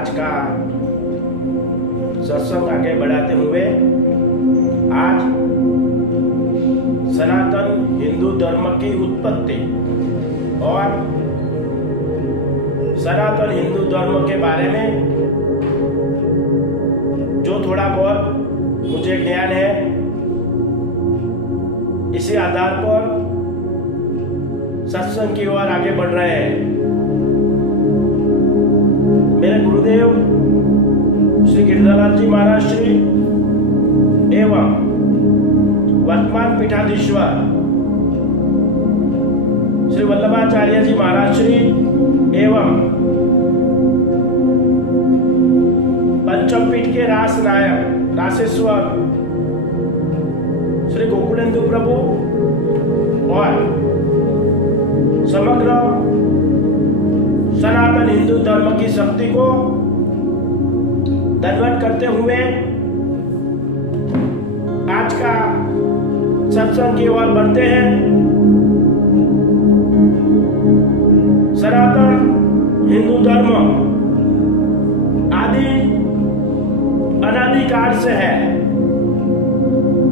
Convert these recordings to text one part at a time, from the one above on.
आज का सत्संग आगे बढ़ाते हुए आज सनातन हिंदू धर्म की उत्पत्ति और सनातन हिंदू धर्म के बारे में जो थोड़ा बहुत मुझे ज्ञान है, इसी आधार पर सत्संग की ओर आगे बढ़ रहे हैं। मेरे गुरुदेव श्री गिरधरलाल जी महाराज श्री एवं वर्तमान पीठाधीश्वर श्री वल्लभाचार्य जी महाराज श्री एवं पंचम पीठ के रास नायक रासेश्वर श्री गोकुलेंदु प्रभु और समग्र सनातन हिंदू धर्म की शक्ति को धन्यवाद करते हुए आज का सत्संग की ओर बढ़ते हैं। सनातन हिंदू धर्म आदि अनादिकाल से है।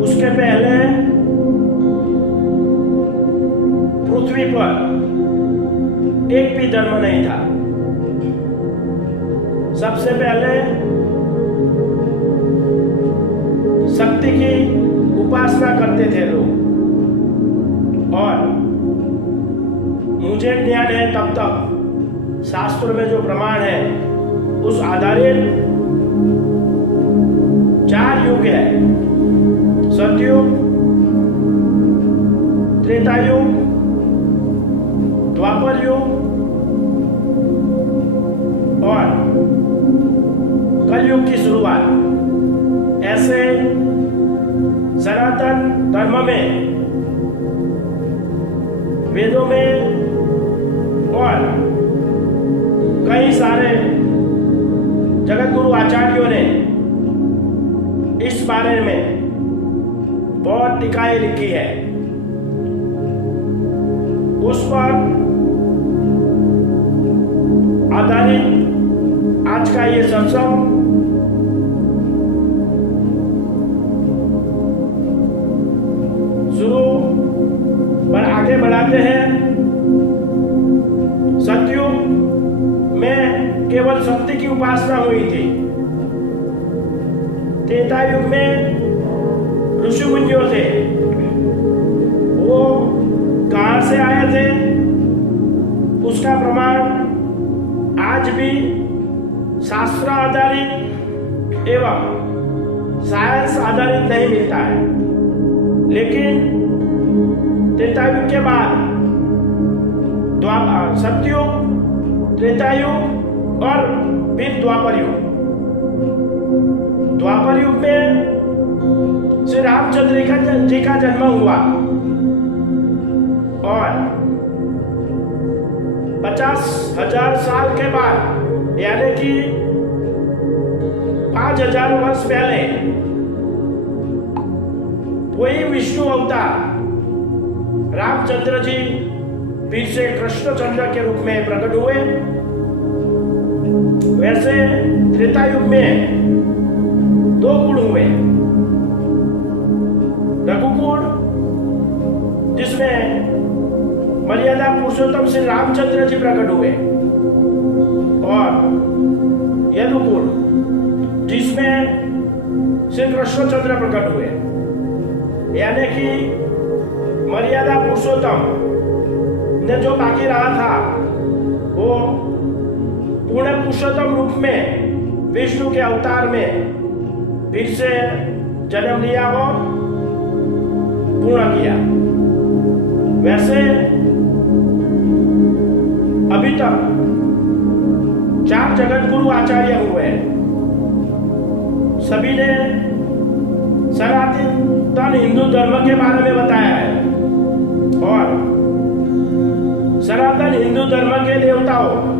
उसके पहले पृथ्वी पर एक भी धर्म नहीं था। सबसे पहले शक्ति की उपासना करते थे लोग, और मुझे ज्ञान है तब तक शास्त्र में जो प्रमाण है उस आधारित 4 युग है: सतयुग, त्रेता युग, द्वापर युग और कलयुग की शुरुआत। ऐसे सनातन धर्म में वेदों में और कई सारे जगत गुरु आचार्यों ने इस बारे में बहुत टीकाएं लिखी है। उस पर आधारित आज का ये सत्संग शुरू पर आगे बढ़ाते हैं। सतयुग में केवल शक्ति की उपासना हुई थी। त्रेता युग में ऋषि मुनियों थे, वो कहां से आए थे उसका प्रमाण आज भी शास्त्र आधारित एवं साइंस आधारित नहीं मिलता है। लेकिन त्रेता युग के बाद सतयुग, त्रेता युग और फिर द्वापर युग। द्वापर युग में श्री रामचंद्र जी का जन्म हुआ और 50,000 साल के बाद, यानी कि 5,000 वर्ष पहले, वही विष्णु अवतार रामचंद्र जी फिर से कृष्णचंद्र के रूप में प्रकट हुए। वैसे त्रेता युग में 2 कुल हुए: रघुकुल, जिसमें मर्यादा पुरुषोत्तम श्री रामचंद्र जी प्रकट हुए, और यदुकुल, जिसमें श्री कृष्णचंद्र प्रकट हुए। यानी कि मर्यादा पुरुषोत्तम ने जो बाकी रहा था वो पूर्ण पुरुषोत्तम रूप में विष्णु के अवतार में फिर से जन्म लिया और पूर्ण किया। वैसे अभी तक 4 जगत गुरु आचार्य हुए हैं। सभी ने सनातन हिंदू धर्म के बारे में बताया है, और सनातन हिंदू धर्म के देवताओं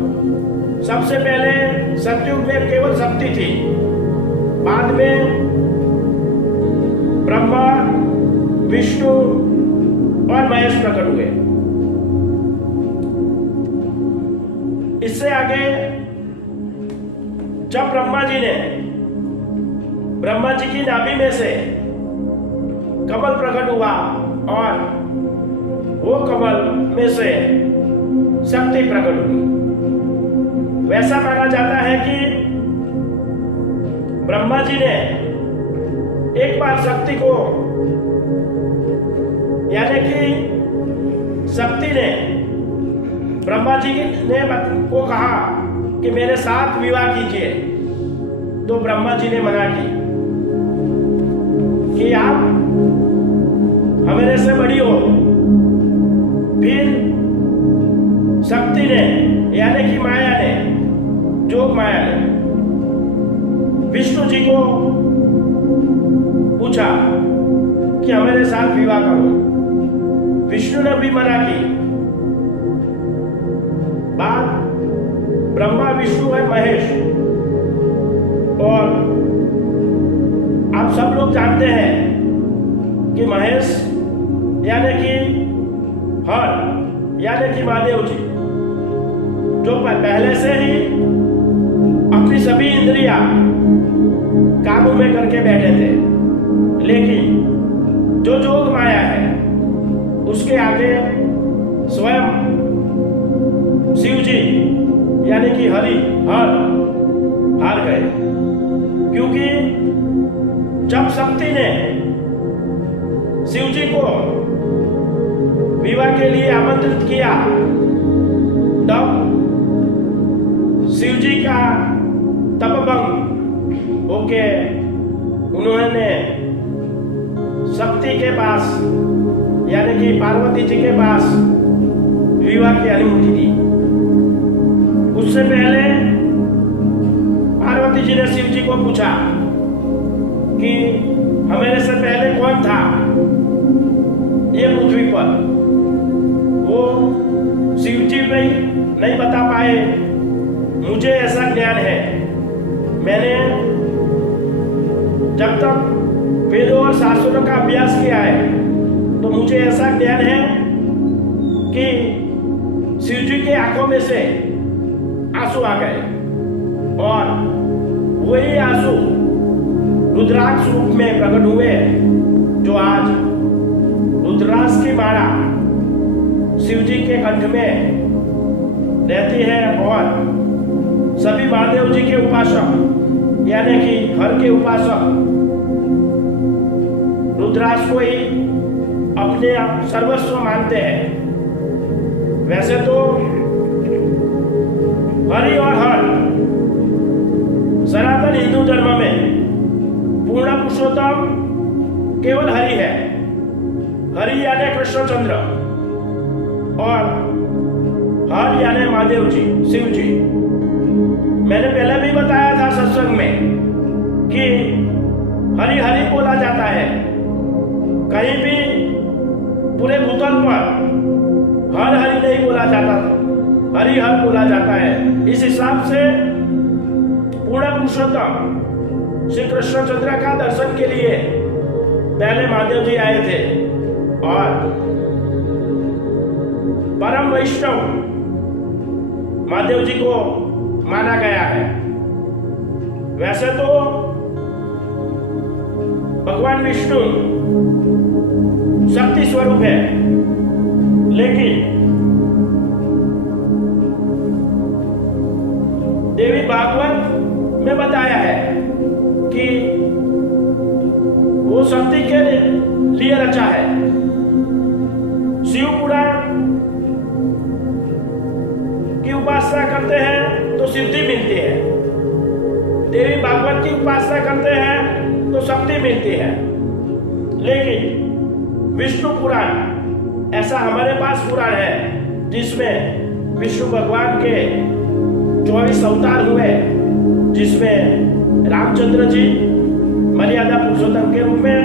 सबसे पहले सतयुग में केवल शक्ति थी, बाद में ब्रह्मा, विष्णु और महेश प्रकट हुए। इससे आगे जब ब्रह्मा जी ने ब्रह्मा जी की नाभि में से कमल प्रकट हुआ और वो कमल में से शक्ति प्रकट हुई। वैसा माना जाता है कि ब्रह्मा जी ने एक बार शक्ति को, यानी कि शक्ति ने ब्रह्मा जी ने को कहा कि मेरे साथ विवाह कीजिए, तो ब्रह्मा जी ने मना की कि आप हमारे से बड़ी हो। फिर शक्ति ने, यानी कि माया ने, जोग माया ने विष्णु जी को पूछा कि हमारे साथ विवाह करो। विष्णु ने भी मना की। बाद ब्रह्मा, विष्णु और महेश, और आप सब लोग जानते हैं कि महेश यानी कि हर, यानी कि महादेव जी, जो पहले से ही अपनी सभी इंद्रियां काबू में करके बैठे थे, लेकिन जो जोग माया है उसके आगे स्वयं शिव जी यानी कि हरि हार गए। क्योंकि जब शक्ति ने शिव जी को विवाह के लिए आमंत्रित किया, तब शिव जी का तपभंग होके उन्होंने शक्ति के पास, यानी कि पार्वती जी के पास विवाह की अनुमति दी। उससे पहले पार्वती जी ने शिव जी को पूछा कि हमारे से पहले कौन था ये पृथ्वी पर। वो शिव जी भी नहीं बता पाए। मुझे ऐसा ज्ञान है, मैंने जब तक वेदों और शास्त्रों का अभ्यास किया है, तो मुझे ऐसा ज्ञान है कि शिव जी के आंखों में से आंसू आ गए और वही आंसू रुद्राक्ष रूप में प्रकट हुए, जो आज रुद्राक्ष की माला शिव जी के कंठ में रहती है और सभी महादेव जी के उपासक, यानी कि हर के उपासक रुद्राक्ष को ही अपने सर्वस्व मानते हैं। वैसे तो हरि और हर सनातन हिंदू धर्म में पूर्ण पुरुषोत्तम केवल हरि है। हरि यानी कृष्णचंद्र और हर यानी महादेव जी, शिव जी। मैंने पहले भी बताया था सत्संग में कि हरि हरि बोला जाता है। कहीं भी पूरे भूतल पर हर हरि नहीं बोला जाता, हरि हर बोला जाता है। इस हिसाब से पूर्ण पुरुषोत्तम श्री कृष्णचंद्र का दर्शन के लिए पहले महादेव जी आए थे और परम वैष्णव महादेव जी को माना गया है। वैसे तो भगवान विष्णु शक्ति स्वरूप है, लेकिन देवी भागवत में बताया है कि वो शक्ति के लिए रचा है। शिव पुराण की उपासना करते हैं तो सिद्धि मिलती है, देवी भागवत की उपासना करते हैं तो शक्ति मिलती है। लेकिन विष्णु पुराण ऐसा हमारे पास पुराण है जिसमें विष्णु भगवान के 24 अवतार हुए, जिसमें रामचंद्र जी मर्यादा पुरुषोत्तम के रूप में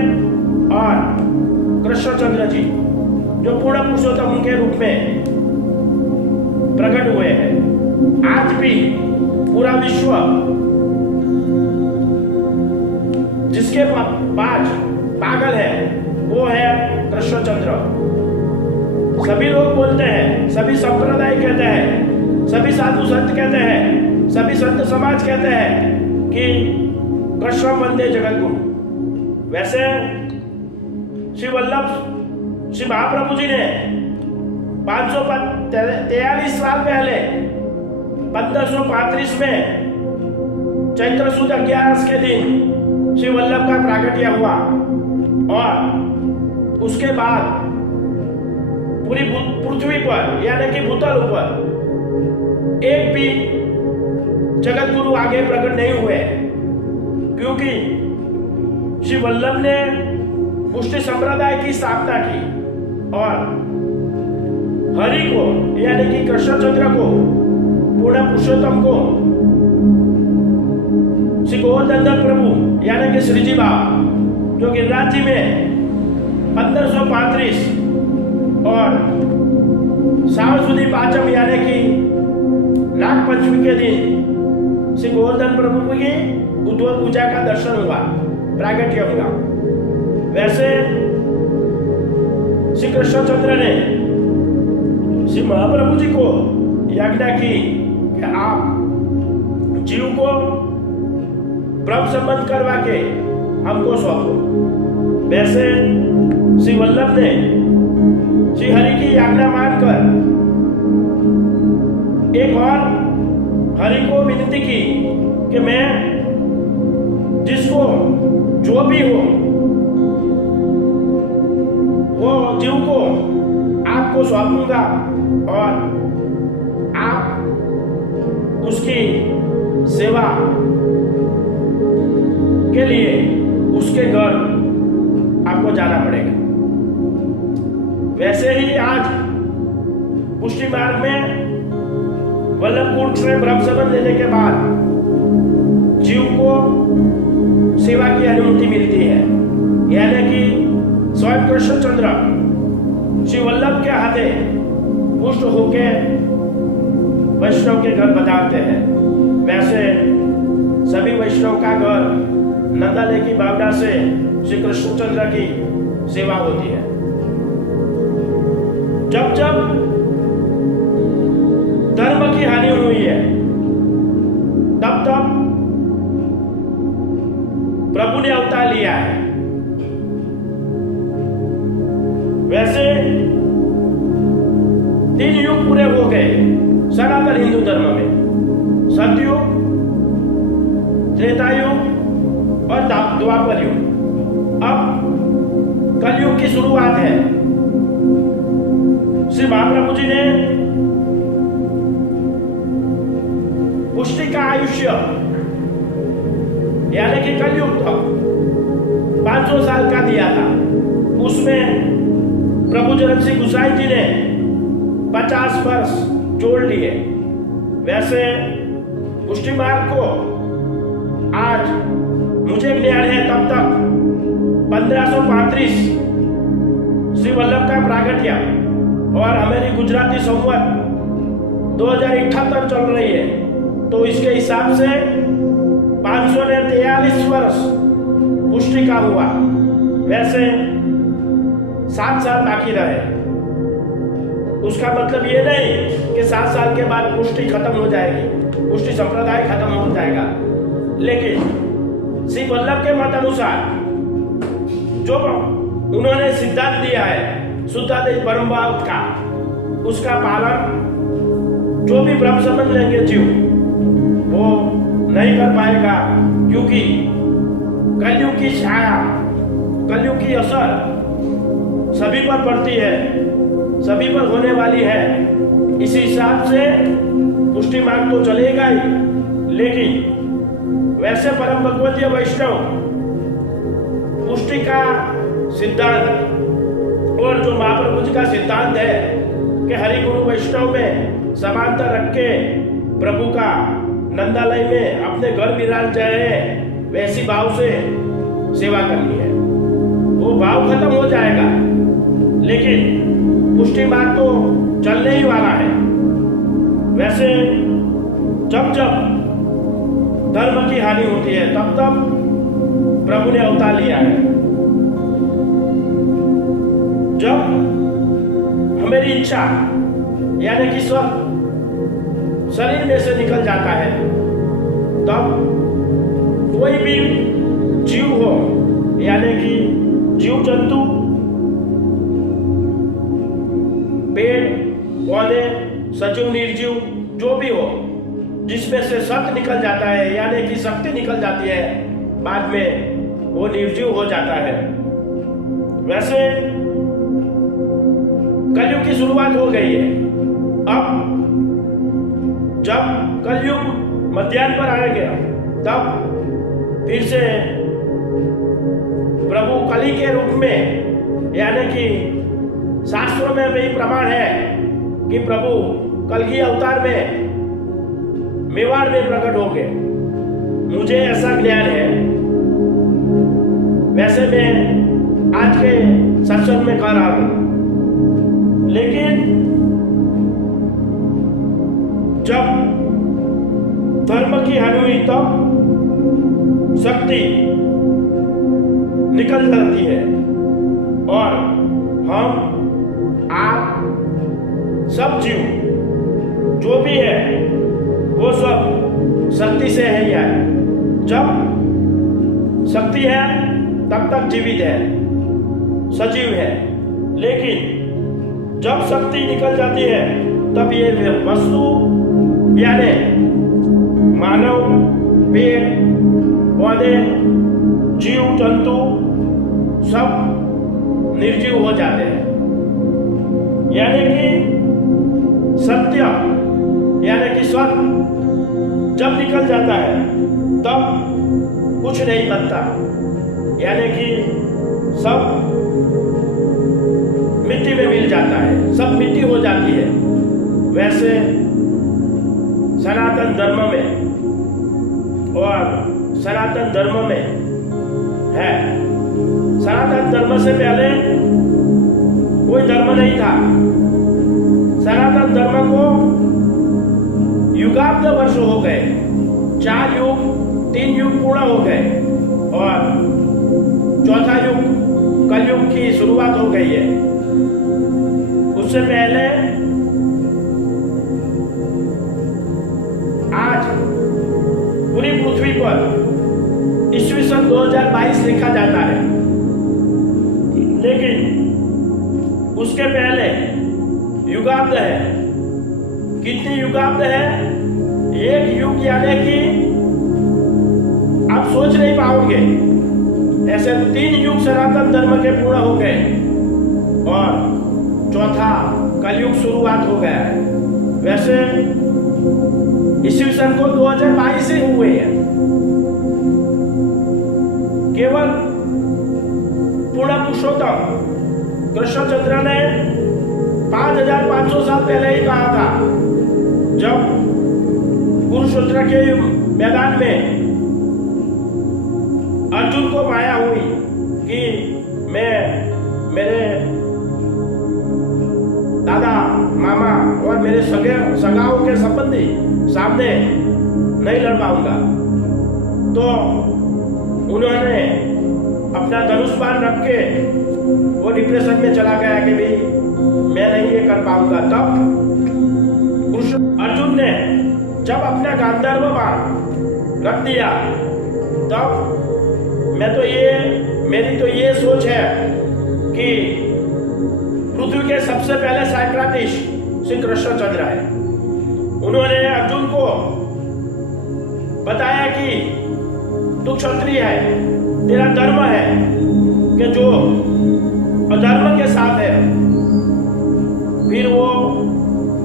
और कृष्णचंद्र जी जो पूर्ण पुरुषोत्तम के रूप में प्रकट हुए हैं। आज भी पूरा विश्व जिसके पास पागल है वो है कृष्णचंद्र। सभी लोग बोलते हैं, सभी संप्रदाय कहते हैं, सभी साधु संत कहते हैं, सभी संत समाज कहते हैं कि कृष्ण वंदे जगत गुरु। वैसे श्री वल्लभ श्री महाप्रभु जी ने 543 साल पहले 1535 में चैत्र सुद 11 के दिन श्री वल्लभ का प्राकट्य हुआ और उसके बाद पूरी पृथ्वी पर यानी कि भूतल पर एक भी जगत गुरु आगे प्रकट नहीं हुए, क्योंकि श्री वल्लभ ने पुष्टि संप्रदाय की स्थापना की और हरि को यानी कि कृष्णचंद्र को, पूर्ण पुरुषोत्तम को श्री गोवर्धन प्रभु यानी कि श्रीजी बाबा जो गिरिराज जी में 1535 और सावन सुदी पांचम यानी कि नाग पंचमी के दिन श्री गोवर्धन प्रभु की उद्भव पूजा का दर्शन हुआ, प्राकट्य हुआ। वैसे श्री कृष्णचंद्र ने श्री महाप्रभु जी को आज्ञा की कि आप जीव को ब्रह्म संबंध करवा के हमको सौंपो। वैसे श्री वल्लभ ने श्री हरि की आज्ञा मानकर एक और हरि को विनती की कि मैं जिसको जो भी हो वो जीव को आपको सौंपूंगा और आप उसकी सेवा के लिए उसके घर आपको जाना पड़ेगा। वैसे ही आज पुष्टि मार्ग में वल्लभपुर से ब्रह्म संबंध लेने के बाद जीव को सेवा की अनुमति मिलती है, यानी कि स्वयं कृष्णचंद्र श्री वल्लभ के हाथे पुष्ट होके वैष्णव के घर बताते हैं। वैसे सभी वैष्णव का घर नंदाले की भावना से श्री कृष्णचंद्र की सेवा होती है। जब जब धर्म की हानि हुई है तब तब प्रभु ने अवतार लिया है। वैसे 3 युग पूरे हो गए सनातन हिंदू धर्म में, सतयुग, त्रेता युग और द्वापर युग। अब कलयुग की शुरुआत है। श्री महाप्रभु जी ने पुष्टि का आयुष्य यानी कि कलयुग तक 500 साल का दिया था। उसमें प्रभु जन्म सिंह गुसाई जी ने 50 वर्ष जोड़ लिए। वैसे पुष्टि मार्ग को आज मुझे ज्ञान है तब तक 1535 श्री वल्लभ का प्राकट्य और हमारी गुजराती संवत 2078 चल रही है, तो इसके हिसाब से 543 वर्ष पुष्टि का हुआ। वैसे 7 साल बाकी रहे। उसका मतलब ये नहीं कि 7 साल के बाद पुष्टि खत्म हो जाएगी, पुष्टि संप्रदाय खत्म हो जाएगा, लेकिन श्री वल्लभ के मत अनुसार जो उन्होंने सिद्धांत दिया है शुद्धादेश परमभाव का, उसका पालन जो भी ब्रह्म समझ लेंगे जीव वो नहीं कर पाएगा, क्योंकि कलयुग की छाया, कलयुग की असर सभी पर पड़ती है, सभी पर होने वाली है। इसी हिसाब से पुष्टि मार्ग तो चलेगा ही, लेकिन वैसे परम भगवतीय वैष्णव पुष्टि का सिद्धांत और जो महाप्रभु जी का सिद्धांत है कि हरि गुरु वैष्णव में समानता रख के प्रभु का नंदालय में अपने घर विराज जाए, वैसी भाव से सेवा करनी है। वो भाव खत्म हो जाएगा, लेकिन पुष्टि मार्ग तो चलने ही वाला है। वैसे जब जब धर्म की हानि होती है तब तब प्रभु ने अवतार लिया है। जब हमारी इच्छा यानी कि सब शरीर में से निकल जाता है तब कोई भी जीव हो, यानी कि जीव जंतु, पेड़ पौधे, सजीव निर्जीव जो भी हो, जिसमें से सत्य निकल जाता है यानी कि शक्ति निकल जाती है, बाद में वो निर्जीव हो जाता है। वैसे कलयुग की शुरुआत हो गई है। अब जब कलयुग मध्याह्न पर आ गया, तब फिर से प्रभु कली के रूप में, यानी कि शास्त्रों में भी प्रमाण है कि प्रभु कलगी अवतार में मेवाड़ में प्रकट होंगे। मुझे ऐसा ज्ञान है। वैसे मैं आज के सत्संग में कह रहा हूं, लेकिन जब धर्म की हानि हुई तब शक्ति निकल जाती है और हम आप सब जीव जो भी है वो सब शक्ति से है। यार जब शक्ति है तब तक जीवित है, सजीव है, लेकिन जब शक्ति निकल जाती है तब ये वस्तु यानी मानव, पेड़ पौधे, जीव जंतु सब निर्जीव हो जाते हैं। यानी कि सत्य यानी कि सत्य जब निकल जाता है तब कुछ नहीं बनता, यानी कि सब मिट्टी में मिल जाता है, सब मिट्टी हो जाती है। वैसे सनातन धर्म में और सनातन धर्म में है, सनातन धर्म से पहले कोई धर्म नहीं था। सनातन धर्म को युगाब्द वर्ष हो गए, 4 युग 3 युग पूर्ण हो गए और चौथा युग कलयुग की शुरुआत हो गई है। उससे पहले आज पूरी पृथ्वी पर ईस्वी सन 2022 लिखा जाता है, लेकिन उसके पहले युगाब्द है। कितनी युगाब्द है? एक युग यानी कि आप सोच नहीं पाओगे, ऐसे 3 युग सनातन धर्म के पूर्ण हो गए और चौथा कलयुग शुरुआत हो गया है। वैसे ईस्वी सन को 2022 से हुए हैं। केवल पूर्ण पुरुषोत्तम कृष्णचंद्र ने 5500 साल पहले ही कहा था, जब कुरुक्षेत्र के मैदान में अर्जुन को माया हुई कि मैं मेरे दादा मामा और मेरे सगाओं के संबंधी सामने नहीं लड़ पाऊंगा, तो उन्होंने अपना धनुष बाण रख के वो डिप्रेशन में चला गया कि भाई मैं नहीं ये कर पाऊंगा। तब अर्जुन ने जब अपना गांधर्व बाण रख दिया, तब मेरी तो ये सोच है कि पृथ्वी के सबसे पहले साइक्राटिस्ट श्री कृष्णचंद्र है। उन्होंने अर्जुन को बताया कि तू क्षत्रिय है, तेरा धर्म है कि जो अधर्म के साथ है, फिर वो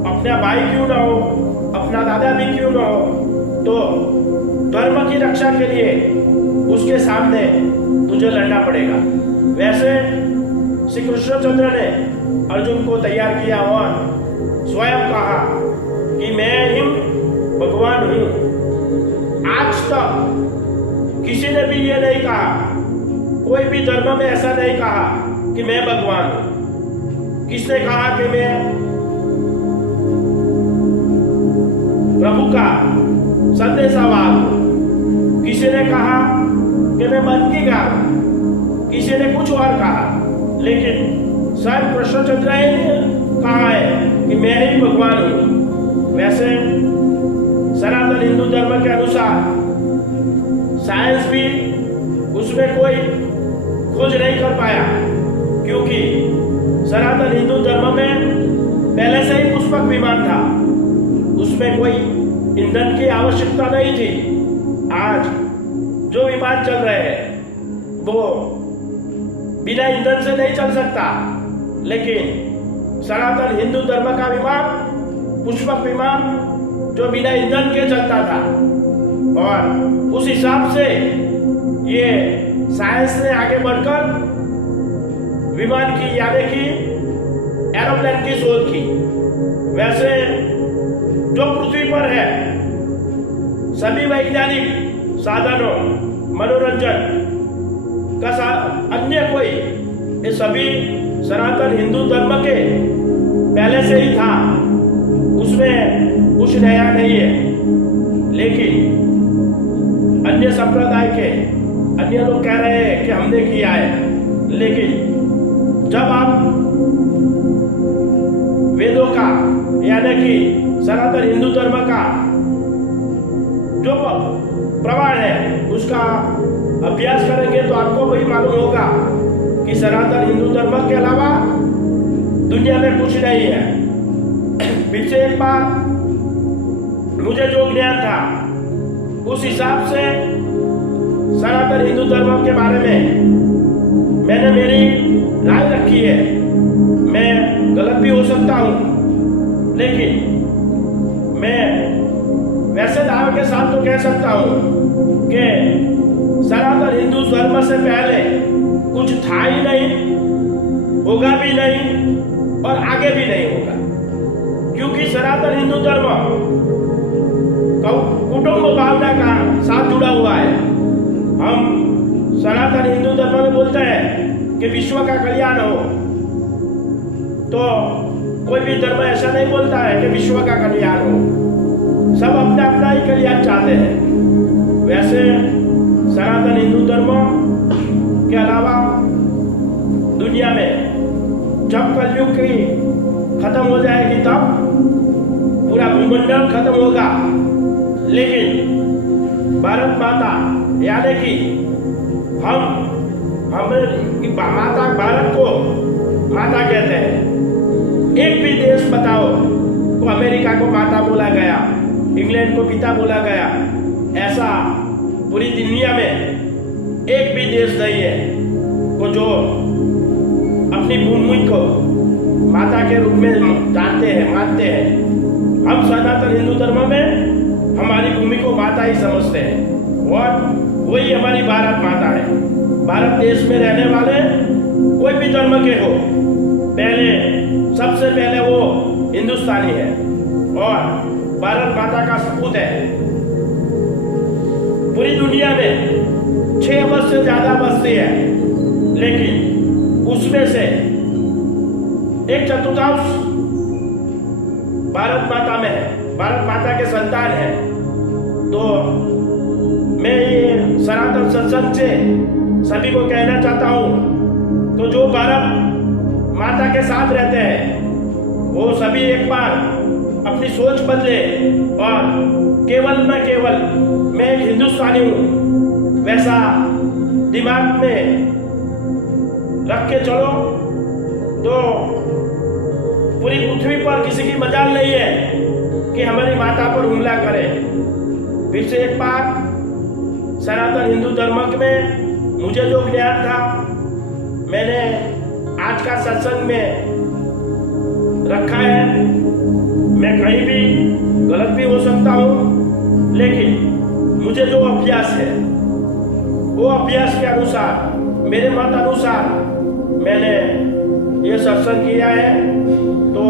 अपना भाई क्यों ना हो, अपना दादा भी क्यों ना हो, तो धर्म की रक्षा के लिए उसके सामने तुझे लड़ना पड़ेगा। वैसे श्री कृष्णचंद्र ने अर्जुन को तैयार किया और स्वयं कहा कि मैं ही भगवान हूं। आज तक किसी ने भी ये नहीं कहा, कोई भी धर्म में ऐसा नहीं कहा कि मैं भगवान हूं। किसने कहा कि मैं प्रभु का संदेशावाहक हूं? किसी ने कहा कि मैं मन की गाय, किसी ने कुछ और कहा, लेकिन स्वयं कृष्णचंद्र ने कहा है कि मैं ही भगवान हूं। वैसे सनातन हिंदू धर्म के अनुसार साइंस भी उसमें कोई खोज नहीं कर पाया, क्योंकि सनातन हिंदू धर्म में पहले से ही पुष्पक विमान था, उसमें कोई ईंधन की आवश्यकता नहीं थी। आज जो विमान चल रहे हैं वो बिना ईंधन से नहीं चल सकता, लेकिन सनातन हिंदू धर्म का विमान पुष्पक विमान जो बिना ईंधन के चलता था, और उस हिसाब से ये साइंस ने आगे बढ़कर विमान की यानी कि एरोप्लेन की शोध की। वैसे जो पृथ्वी पर है सभी वैज्ञानिक साधनों, मनोरंजन का अन्य कोई, ये सभी सनातन हिंदू धर्म के पहले से ही था, उसमें कुछ नया नहीं है। लेकिन अन्य संप्रदाय के अन्य लोग कह रहे हैं कि हमने किया है, लेकिन जब आप वेदों का यानी कि सनातन हिंदू धर्म का जो प्रमाण है उसका अभ्यास करेंगे तो आपको वही मालूम होगा कि सनातन हिंदू धर्म के अलावा दुनिया में कुछ नहीं है। फिर से एक बार मुझे जो ज्ञान था उस हिसाब से सनातन हिंदू धर्म के बारे में मैंने मेरी राय रखी है। मैं गलत भी हो सकता हूँ, लेकिन मैं वैसे दावे के साथ तो कह सकता हूँ कि सनातन हिंदू धर्म से पहले कुछ था ही नहीं, होगा भी नहीं और आगे भी नहीं होगा, क्योंकि सनातन हिंदू धर्म कुटुंब भावना का साथ जुड़ा हुआ है। हम सनातन हिंदू धर्म में बोलते हैं कि विश्व का कल्याण हो, तो कोई भी धर्म ऐसा नहीं बोलता है कि विश्व का कल्याण हो, सब अपना अपना ही कल्याण चाहते हैं। वैसे सनातन हिंदू धर्म के अलावा दुनिया में जब कलयुग की खत्म हो जाएगी तब पूरा भूमंडल खत्म होगा, लेकिन भारत माता यानी कि हम माता भारत को माता कहते हैं। एक भी देश बताओ को अमेरिका को माता बोला गया, इंग्लैंड को पिता बोला गया, ऐसा पूरी दुनिया में एक भी देश नहीं है को जो अपनी भूमि को माता के रूप में जानते हैं, मानते हैं। हम सनातन हिंदू धर्म में हमारी भूमि को माता ही समझते हैं और वही हमारी भारत माता है। भारत देश में रहने वाले कोई भी धर्म के हो, पहले सबसे पहले वो हिंदुस्तानी है और भारत माता का सपूत है। पूरी दुनिया में 6 अरब से ज्यादा बस्ती है, लेकिन उसमें से 1/4 भारत माता में है, भारत माता के संतान है। तो मैं ये सनातन संसद से सभी को कहना चाहता हूँ, तो जो भारत माता के साथ रहते हैं वो सभी एक बार अपनी सोच बदले और केवल न केवल मैं एक हिंदुस्तानी हूँ वैसा दिमाग में रख के चलो, तो पूरी पृथ्वी पर किसी की मजाल नहीं है कि हमारी माता पर हमला करे। फिर से एक बार सनातन हिंदू धर्म में मुझे जो ज्ञान था मैंने आज का सत्संग में रखा है। मैं कहीं भी गलत भी हो सकता हूँ, लेकिन मुझे जो अभ्यास है वो अभ्यास के अनुसार, मेरे मत अनुसार मैंने ये सत्संग किया है। तो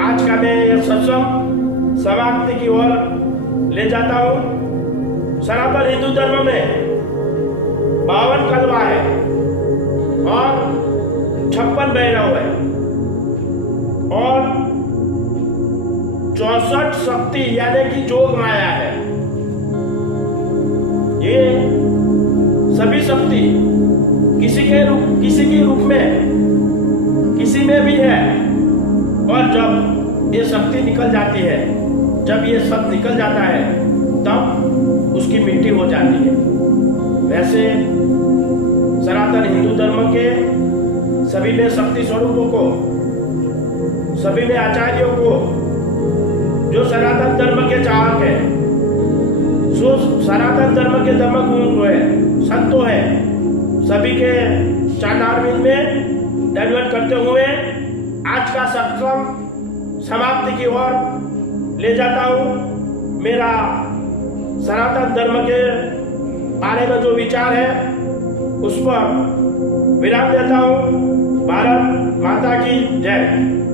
आज का मैं ये सत्संग समाप्ति की ओर ले जाता हूँ। सनातन हिंदू धर्म में 52 कलवा है और 56 भैरव है और 64 शक्ति यानी कि जोग माया है। ये सभी शक्ति किसी के रूप में किसी में भी है, और जब ये शक्ति निकल जाती है, जब ये सब निकल जाता है, तब उसकी मिट्टी हो जाती है। वैसे सनातन हिंदू धर्म के सभी ने शक्ति स्वरूपों को, सभी ने आचार्यों को, जो सनातन धर्म के चाहक है, जो सनातन धर्म के धर्मगुरु है, संतों है, सभी के चरणारविंद में दंडवत करते हुए आज का सत्संग समाप्ति की ओर ले जाता हूँ। मेरा सनातन धर्म के बारे में जो विचार है उस पर विराम देता हूँ। भारत माता की जय।